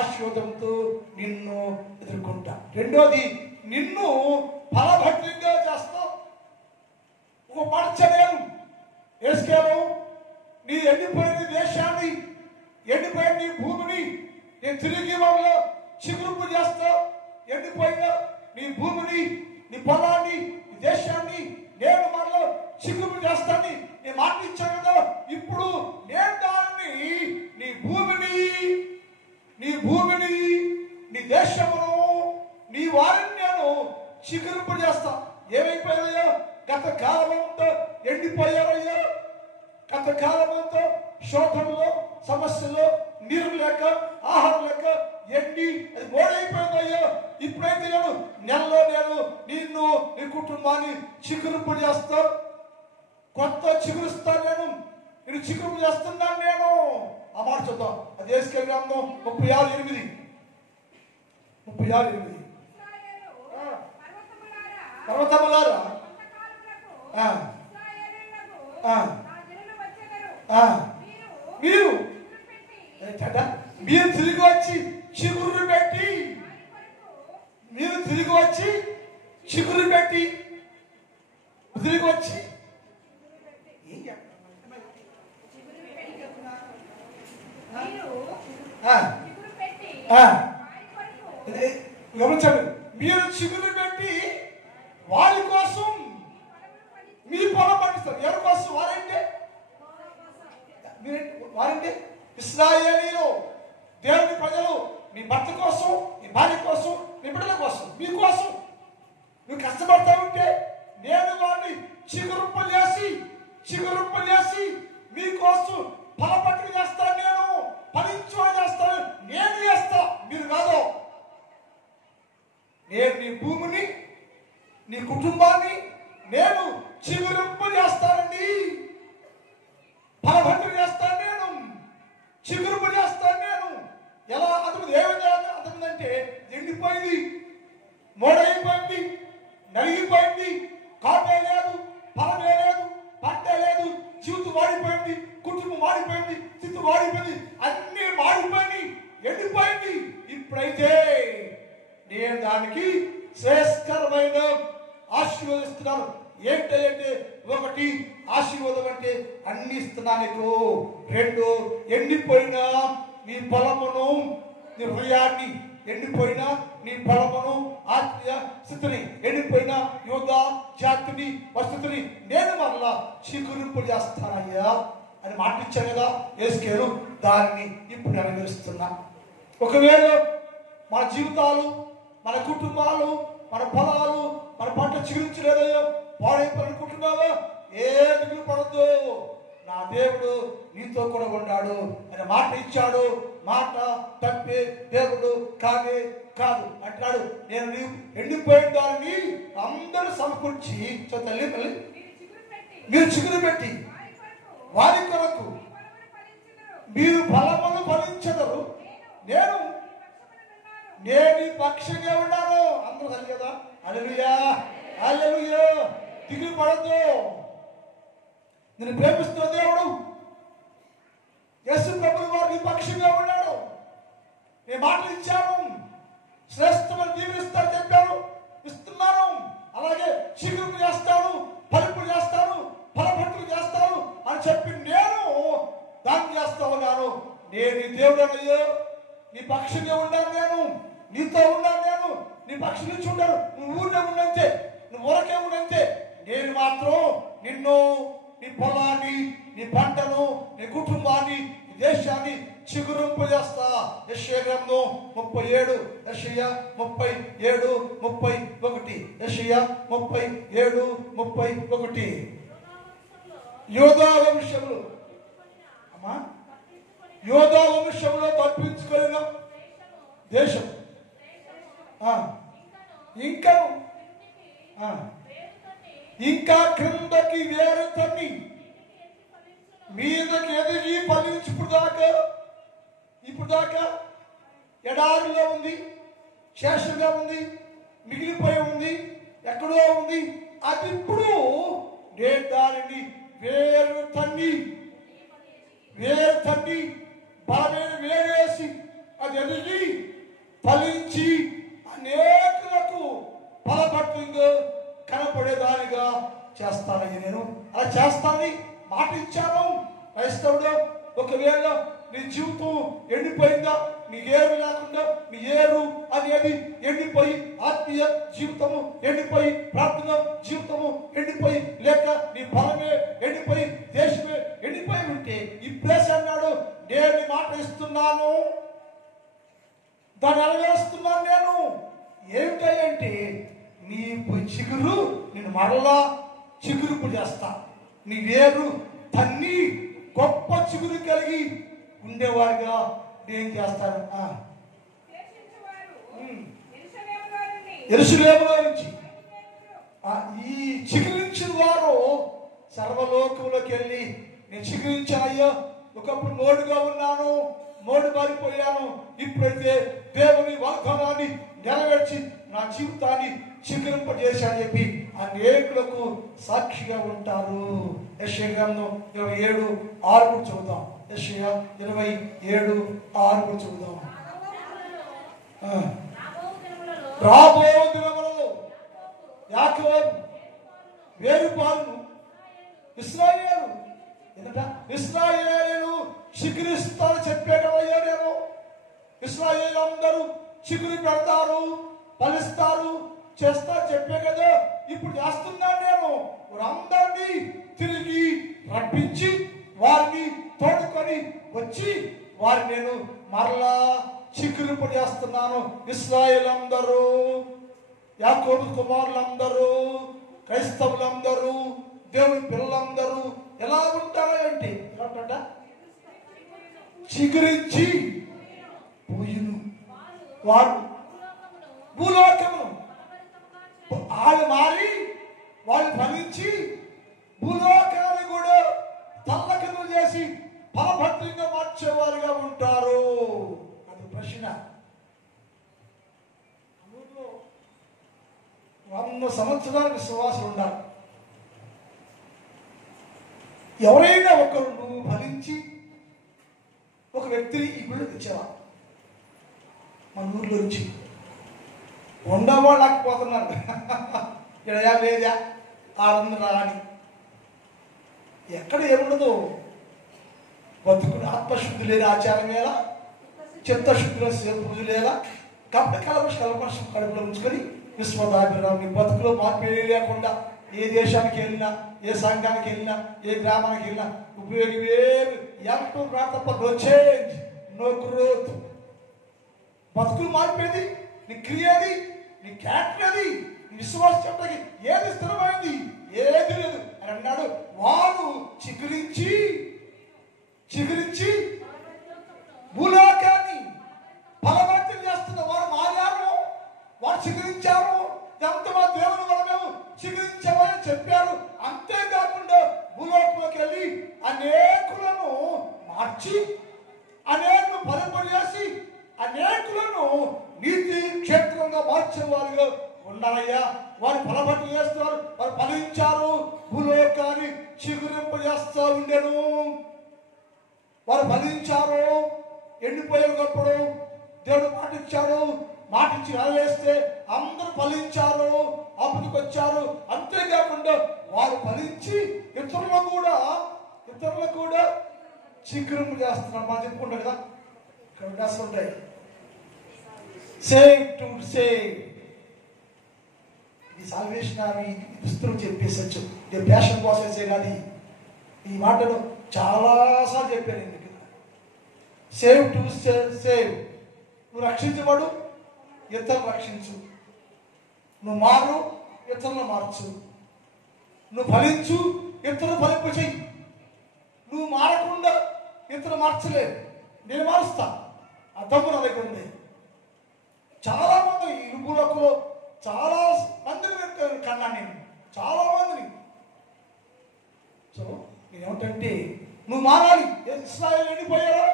ఆశీర్వాదంతో నిన్ను ఎదుర్కొంటా. రెండోది నిన్ను ఫలభద్రంగా చేస్తావు. ఒక మాట చదివాను, ఏస్కేలు నీ ఎండిపోయిన దేశాన్ని, ఎండిపోయిన నీ భూమిని నేను తిరిగి వాళ్ళ చిగురుపు చేస్తా. ఎండిపోయిన నీ భూమిని, నీ పొలాన్ని, నీ దేశాన్ని నేను మనలో చిగురుపు చేస్తాను నేను మాట ఇచ్చాను కదా. ఇప్పుడు నేను దాన్ని నీ భూమిని, నీ దేశమును, నీ వారిని నేను చిగురింపు చేస్తా. ఏమైపోయాయో గత కాలమంతా ఎండిపోయారయ్యా. గత కాలమంతా శోధనలో, సమస్యలో, నీరు లేక, ఆహారం లేక ఎండి అది మోడైపోయిందయ్యా. ఇప్పుడైతే నెలలో నేను నిన్ను, నీ కుటుంబాన్ని చిగురింపు చేస్తా. కొత్త చిగురుస్తాను నేను చిగురింపు చేస్తున్నాను నేను. ఆ మాట చూద్దాం. అది యేసుకేలు గ్రంథం 36:8. పర్వతములారా మీరు తిరిగి వచ్చి చిగురు పెట్టి, తిరిగి వచ్చి గమనించండి. మీరు చిగురు పెట్టి వారి కోసం మీ పొలం పండిస్తారు. ఎవరి కోసం? వారంటే ఇశ్రాయేలీయులు, దేవుని ప్రజలు. నీ భర్త కోసం, నీ భార్య కోసం, నీ బిడ్డల కోసం, మీ కోసం నువ్వు కష్టపడతా ఉంటే నేను వారిని చిగురుంపలు చేసి మీకోసం ఫలపత్రిక చేస్తాను. నేను ఫలించు చేస్తాను. నేను చేస్తా, మీరు కాదు. నేను నీ భూమిని, నీ కుటుంబాన్ని నేను చిగురింపు చేస్తానండి, ఫలభద్రం చేస్తాను. చిగురు పడేస్తాను నేను. ఎలా అతను ఏమైంది అతనిదంటే ఎండిపోయింది, మోడైపోయింది, నలిగిపోయింది, కాపే లేదు, ఫలమే లేదు, పంట లేదు, జీవితం వాడిపోయింది, కుటుంబం వాడిపోయింది, స్థితి వాడిపోయింది, అన్ని వాడిపోయింది, ఎండిపోయింది. ఇప్పుడైతే నేను దానికి శ్రేష్కరమైన ఆశీర్వదిస్తున్నాను. ఏంటంటే ఒకటి ఆశీర్వాదం అంటే అన్ని ఇస్తున్నా నీకు. రెండు, ఎండిపోయిన నీ పొలమును, నీ హృదయాన్ని, ఎండిపోయిన నీ పొలమును, ఆత్మీయ స్థితిని, ఎండిపోయిన యోధ జాతిని, పరిస్థితిని నేను మరలా చిగురింపు చేస్తానయ్యా అని మాట ఇచ్చాను కదా యేసుకేలు. దాన్ని ఇప్పుడు నెరవేరుస్తున్నా. ఒకవేళ మన జీవితాలు, మన కుటుంబాలు, మన పొలాలు, మన పంట చిగురించలేదయ్యో, పాడైపోనుకుంటున్నావా, ఏ దిగులు పడద్దు. నా దేవుడు నీతో కూడా ఉన్నాడు అని మాట ఇచ్చాడు. మాట తప్పే దేవుడు కానే కాదు అంటాడు. నేను నీవు ఎండిపోయిన దాన్ని అందరూ సమకూర్చి తల్లి తల్లి మీరు చిగురు పెట్టి వారి కొరకు మీరు ఫలములు ఫలించదరు. నేను నీ పక్షంగా ఉన్నాను. అందరూ తల్లి కదా. హల్లెలూయా, హల్లెలూయా. దిగులు పడద్దు. నేను ప్రేమిస్తున్న దేవుడు యేసు ప్రభువు వారికి పక్షంగా ఉన్నాడు. నేను మాటలు ఇచ్చాను, శ్రేష్టమైన దీవిస్తాను చెప్పాను, ఇస్తున్నాను. అలాగే చిగురు చేస్తాను, ఫలింపు చేస్తాను, ఫలభట్టులు చేస్తాను అని చెప్పి నేను దాన్ని చేస్తా ఉన్నాను. నేను నీ దేవుడనయ్యో, నీ పక్షంగా ఉన్నాను, నేను నీతో ఉన్నాను, నేను నీ పక్షం నుంచి ఉన్నాను. నువ్వు ఊరినే ఉన్నంతే, నువ్వు ఊరకే ఉన్నంతే. నేను మాత్రం నిన్ను, నీ పొలాన్ని, నీ పంటను, నీ కుటుంబాన్ని, నీ దేశాన్ని చిగురింపు చేస్తా. యెషయా గ్రంథం 37, యెషయా 37, 31, యెషయా 37, 31. యోధా వంశములు, అమ్మా, యోధా వంశంలో తప్పించుకున్న దేశం ఇంకా క్రిందకి వేరు తన్ని మీదకి ఎదిగి ఫలించి ఇప్పుడు దాకా ఎడారిలో ఉంది, శేషంగా ఉంది, మిగిలిపోయి ఉంది, ఎక్కడో ఉంది. అది ఇప్పుడు నేను దానిని వేరు తన్ని బలమైన వేరేసి అది ఎదిగి ఫలించి అనేకులకు ఫలభట్టుగా కనపడేదానిగా చేస్తానని నేను అలా చేస్తానని మాట ఇచ్చాను. క్రైస్తవుడు, ఒకవేళ నీ జీవితం ఎండిపోయిందా, నీ ఏరు లేకుండా, నీ ఏరు అనేది ఎండిపోయి, ఆత్మీయ జీవితము ఎండిపోయి, ప్రార్థన జీవితము ఎండిపోయి, లేక నీ ఫలమే ఎండిపోయి, దేశమే ఎండిపోయి ఉంటే ఇప్పుడేసి అన్నాడు, నేను మాట ఇస్తున్నాను, దాన్ని నెరవేరుస్తున్నాను. నేను ఏమిటంటే నీ చిగురు నేను మరలా చిగురుపు చేస్తా. నీ వేరు తన్ని గొప్ప చిగురు కలిగి ఉండేవాడిగా నేను చేస్తాను. యెరూషలేములో నుంచి ఈ చిగురించిన వారు సర్వలోకంలోకి వెళ్ళి, నేను చిగురించానయ్యా, ఒకప్పుడు మోడుగా ఉన్నాను, మోడు మారిపోయాను, ఇప్పుడైతే దేవుని వాగ్దానాన్ని నెరవేర్చి నా జీవితాన్ని చిగురింపజేశాని చెప్పి అనేకులకు సాక్షిగా ఉంటారు. యెషయా గ్రంథం 27:6 చదువుదాం. యెషయా 27:6 చదువుదాం. రాబో దినములలో యాకోబు వేరుపాలును, ఇశ్రాయేలు ఇశ్రాయేలు చిగురిస్తాను చెప్పేటవయ్యా. నేను ఇశ్రాయేలు అందరూ చిగురు పెడతారు, ఫలిస్తారు, చేస్తా చెప్పే కదా. ఇప్పుడు చేస్తున్నాను నేను. అందరినీ తిరిగి రప్పించి వారిని తోడుకొని వచ్చి వారిని నేను మరలా చిగురింపు చేస్తున్నాను. ఇశ్రాయేలు అందరూ, యాకోబు కుమారులందరూ, క్రైస్తవులందరూ, దేవుని పిల్లలందరూ ఎలా ఉంటారో ఏంటి ఎలా చిగురించి పోయిను వారు భూలోకమును వాళ్ళు మారి వాళ్ళు ఫలించి భూలోకాన్ని కూడా తల్లకములు చేసి ఫలభద్రంగా మార్చేవారుగా వచ్చిన ఊళ్ళో 100 సంవత్సరాలు విశ్వాసం ఉండాలి. ఎవరైనా ఒకరు నువ్వు ఫలించి ఒక వ్యక్తిని ఈ గుళ్ళు తెచ్చావా? మన ఊర్లో నుంచి ఉండవాళ్ళకపోతున్నారు. ఇడయా లేదా ఆనందరా అని ఎక్కడ ఏముండదు. బతుకుని ఆత్మశుద్ధి లేదా ఆచారం లేదా, చిత్తశుద్ధిలో పూజ లేదా, కల్పశం కడుపులో ఉంచుకొని విశ్వదాభిరామి బతుకులో మార్పు లేకుండా ఏ దేశానికి వెళ్ళినా, ఏ సంఘానికి వెళ్ళినా, ఏ గ్రామానికి వెళ్ళినా ఉపయోగం ఏమి. No change, no growth. బతుకులు మారిపోయింది. నీ క్రియది, నీ క్యారెక్టర్ అది, నీ విశ్వాసం చెప్పడానికి ఏది స్థిరమైంది? ఏది లేదు అని అన్నాడు. వారు చిగురించి భూలోకాన్ని ఫలవంతం చేస్తున్న వారు మారారు, వారు చిగురించారు. దాంతో మా దేవుని వల్ల మేము చిగురించామని చెప్పారు. అంతేకాకుండా భూలోకంలోకి వెళ్ళి అనేకులను మార్చి, అనేకులను ఫలింపజేసి, అనేకులను నీతి క్షేత్రంగా మార్చే వారిగా ఉన్నారయ్యా. వారు ఫలభర్తం చేస్తున్నారు, వారు ఫలించారు, భూలోకాన్ని చిగురింపజేస్తూ ఉండెను. వారు ఫలించారు. ఎండిపోయేటప్పుడు దేవుడు మాటిచ్చాడు, మాటిచ్చి నెరవేస్తే అందరూ ఫలించారు, అభివృద్ధికి వచ్చారు. అంతేకాకుండా వారు ఫలించి ఇతరులు కూడా చిగురింపు చేస్తున్నారు. మనం చెప్పుకుంటాం కదా, ఇక్కడ ఉంటాయి సేవ్ టు సేవ్. ఇది సాల్వేషన్ అని పుస్తకం చెప్పేసచ్చు. ఇది ప్యాషన్ ప్రాసెస్ కానీ ఈ మాటను చాలాసార్లు చెప్పాను. ఎందుకు సేవ్ టు సేవ్. నువ్వు రక్షించబడు, ఇతరులు రక్షించు. నువ్వు మారు, ఇతరులను మార్చు. నువ్వు ఫలించు, ఇతరులు ఫలింపు చెయ్యి. నువ్వు మారకుండా ఇతరులు మార్చలేదు, నేను మారుస్తా. ఆ తప్పు నా దగ్గర ఉంది. చాలా మంది ఈ భూలోకంలో చాలా మందిని కన్నా నేను, చాలా మందిని. సో నేనేమిటంటే నువ్వు మారాలి. ఇశ్రాయేలు ఎండిపోయారా?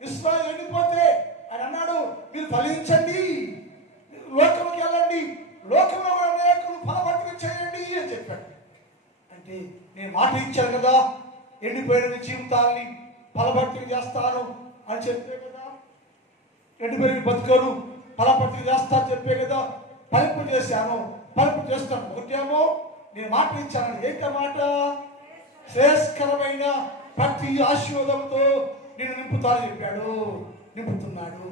ఇశ్రాయేలు ఎండిపోతే ఆయన అన్నాడు, మీరు ఫలించండి, లోకంలోకి వెళ్ళండి, లోకంలో అనేకులు ఫలభర్తన చేయండి అని చెప్పాడు. అంటే నేను మాట ఇచ్చాను కదా, ఎండిపోయిన జీవితాన్ని ఫలభర్తన చేస్తాను అని చెప్పే కదా. ఎండిపోయిన బతుకలు ఫలభర్తన చేస్తా చెప్పే కదా. ఫలింపు చేశాను, ఫలింపు చేస్తాను. ఒకటేమో నేను మాట ఇచ్చాను. ఏంట మాట? శ్రేయస్కరమైన ప్రతి ఆశీర్వాదంతో నిన్ను నింపుతాను చెప్పాడు, నింపుతున్నాడు.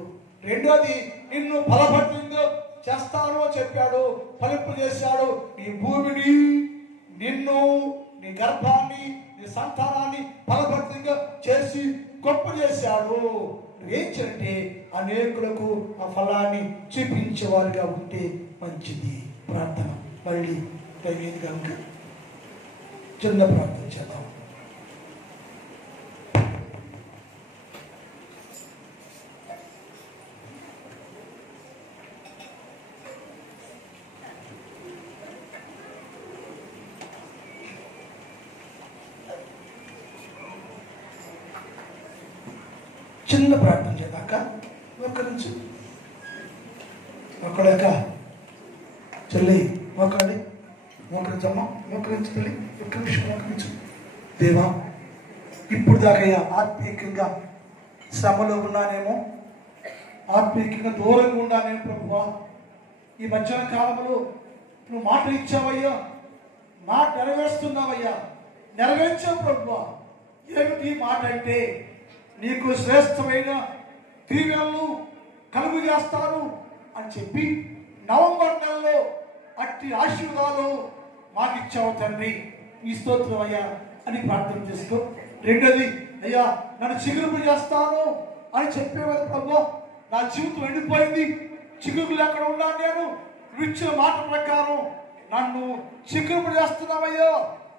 రెండోది నిన్ను ఫలభర్తంగా చేస్తాను చెప్పాడు, ఫలింపు చేశాడు. నీ భూమిని, నిన్ను, నీ గర్భాన్ని, నీ సంతానాన్ని ఫలభర్తంగా చేసి గొప్ప చేశాడు. నువ్వేం చేయంటే అనేకులకు ఆ ఫలాన్ని చూపించేవారుగా ఉంటే మంచిది. ప్రార్థన మళ్ళీ కనుక చిన్న ప్రార్థన చేద్దాం. చిన్న ప్రార్థన చేద్దాక మోకరించు. మొక్కడాక చెల్లి మోకండి, మోకరించమ్మా, మోకరించు తల్లి, ఒక్క నిమిషం మోకరించు. దేవా, ఇప్పుడు దాకా ఆత్మీయంగా శ్రమలో ఉన్నానేమో, ఆత్మీయంగా దూరంగా ఉన్నానేమో ప్రభువా. ఈ మధ్యాహ్న కాలంలో నువ్వు మాట ఇచ్చావయ్యా, మాట నెరవేరుస్తున్నావయ్యా, నెరవేర్చావు ప్రభువా. ఏమిటి మాట అంటే, నీకు శ్రేష్టమైన దీవెనలు కలుగు చేస్తాను అని చెప్పి నవంబర్ నెలలో అట్టి ఆశీర్వాదాలు మాకు ఇచ్చావు తండ్రి, ఈ స్తోత్రం అయ్యా అని ప్రార్థన చేసుకో. రెండోది, అయ్యా నన్ను చిగురు చేస్తాను అని చెప్పేవారు ప్రభు. నా జీవితం ఎండిపోయింది, చిగురు లేకుండా ఉన్నాను. నేను ఇచ్చిన మాట ప్రకారం నన్ను చిగురు చేస్తున్నావయ్యా,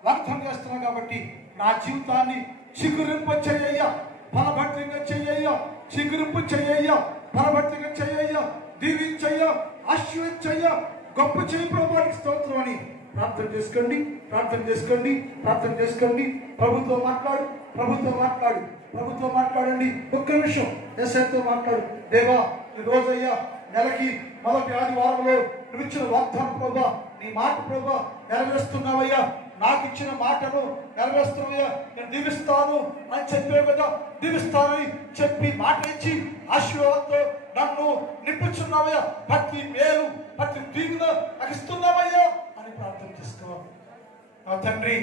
వ్యర్థం చేస్తున్నావు. కాబట్టి నా జీవితాన్ని చిగురింప చేయ్యా, ఫలభర్తంగా చెయ్యయ్యా, చిగురింపు చెయ్యయ్యా, ఫలభర్తంగా చెయ్యయ్యా, దీవించయ్యా, ఆశీర్వదించయ్యా, గొప్ప చేయి ప్రభువానికి స్తోత్రం అని ప్రార్థన చేసుకోండి, ప్రార్థన చేసుకోండి, ప్రార్థన చేసుకోండి. ప్రభుత్వం మాట్లాడు, ప్రభుత్వం మాట్లాడు, ప్రభుత్వం మాట్లాడండి. ఒక్క నిమిషం ఎస్ఐతో మాట్లాడు. దేవా, ఈ రోజయ్యా నెలకి మొదటి ఆదివారంలో నువ్వు ఇచ్చిన వాగ్దానం ప్రభా, నీ మాట ప్రభా నెరవేరుస్తున్నావయ్యా. నాకు ఇచ్చిన మాటను నెరవేరుస్తున్నావయ్యా. నేను దీవిస్తాను అని చెప్పే కదా, దీవిస్తానని చెప్పి మాట ఇచ్చి ఆశీర్వాదంతో నన్ను నింపుచున్నావయ్యా. ప్రతి మేలు, ప్రతి దీవెన నాకు ఇస్తున్నావయ్యా అని ప్రార్థన చేసుకోవాలి. నా తండ్రి,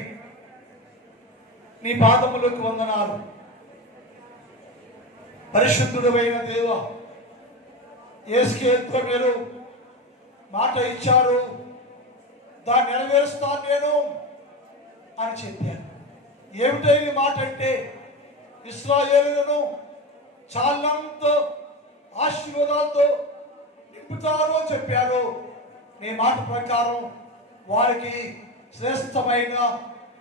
నీ పాదములకు వందనాలు. పరిశుద్ధుడైన దేవ, యేసుకేతో మీరు మాట ఇచ్చారు, దాన్ని నెరవేరుస్తాను నేను అని చెప్పాను. ఏమిటైన మాట అంటే, ఇశ్రాయేలులను చాలంత ఆశీర్వాదాలతో నింపుతాను అని చెప్పారు. నీ మాట ప్రకారం వారికి శ్రేష్టమైన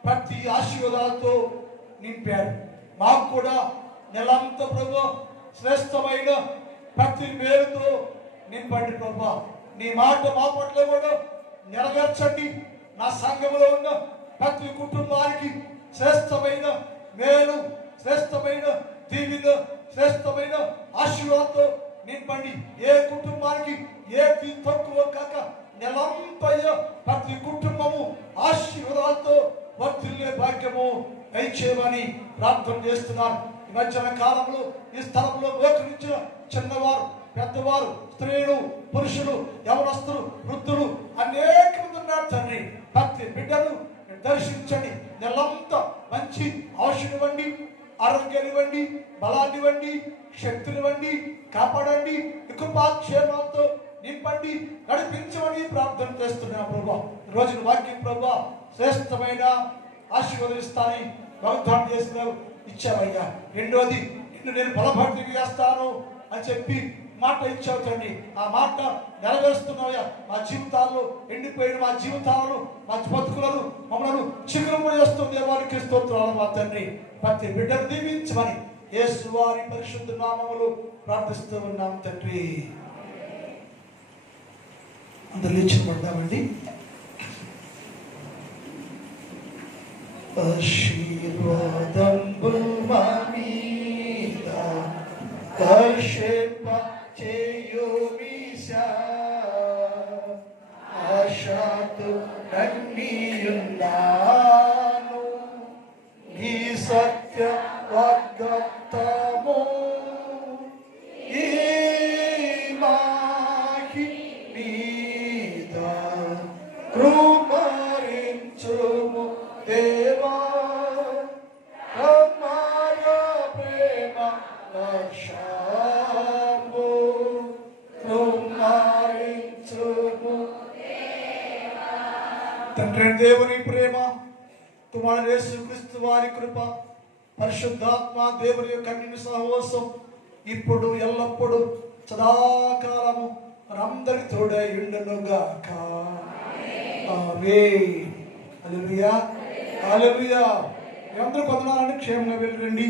ప్రతి ఆశీర్వాదాలతో నింపారు. మాకు కూడా నెలంతా ప్రభు శ్రేష్టమైన ప్రతి మేలుతో నింపండి ప్రభా. నీ మాట మా పట్ల కూడా నెరవేర్చండి. నా సంఘంలో ఉన్న ప్రతి కుటుంబానికి శ్రేష్టమైన మేలు, శ్రేష్టమైన దీవెన, శ్రేష్టమైన ఆశీర్వాదంతో నింపండి. ఏ కుటుంబానికి ఏది తక్కువ కాక నెలంపయ్య ప్రతి కుటుంబము ఆశీర్వాదాలతో వర్ధిల్లే భాగ్యము దయచేయమని ప్రార్థన చేస్తున్నాను. ఈ మధ్యన కాలంలో ఈ స్థలంలో మోకరించిన చిన్నవారు, పెద్దవారు, స్త్రీలు, పురుషులు, యవనస్తులు, వృద్ధులు అనేక మంది ఉన్నారు తండ్రి. ప్రతి బిడ్డను దర్శించండి. నెలంతా మంచి ఆశనివ్వండి, ఆరోగ్యాన్నివ్వండి, బలాన్నివ్వండి, శక్తినివ్వండి, కాపాడండి, కృపాక్షేమాలతో నింపండి, నడిపించమని ప్రార్థన చేస్తున్నా ప్రభా. రోజు వాక్యం ప్రభా శ్రేష్టమైన ఆశీర్వదిస్తానని వాగ్దానం చేస్తున్నారు, ఇచ్చావయ్యా. రెండోది, నిన్ను నేను బలపడికి చేస్తాను అని చెప్పి మాట ఇచ్చావు తండ్రి. ఆ మాట నెరవేరుస్తున్నావయ్యా. మా జీవితాల్లో ఎండిపోయిన మా జీవితాలను, మా బతుకులను, మమ్మల్ని చిగురు చేస్తుంది వారికి స్తోత్రాలు మా తండ్రి. ప్రతి బిడ్డను దీవించమని యేసు వారి పరిశుద్ధ నామములో ప్రార్థిస్తూ ఉన్నాం తండ్రి. అందరూ లేచిపడ్డామండి. ఆశీర్వాదంబు మా మీద వర్షింప చేయుమీశా, ఆశతో నిండియున్నాను ఈ సత్య వాగ్దత్తము. ఈ మాకి మీద కృపరించుము దేవా, అమర ప్రేమ లక్ష్యము కృపరించుము దేవా. తండ్రి దేవుని ప్రేమ, కుమారుడు యేసుక్రీస్తు వారి కృప, పరిశుద్ధాత్మ దేవుని యొక్క అన్యోన్య సహవాసం ఇప్పుడు ఎల్లప్పుడూ సదాకాలము మనందరి తోడై ఉండునుగాక. ఆమేన్. హల్లెలూయా, హల్లెలూయా. మీ అందరూ కొందనాలని క్షేమంగా వెళ్ళండి.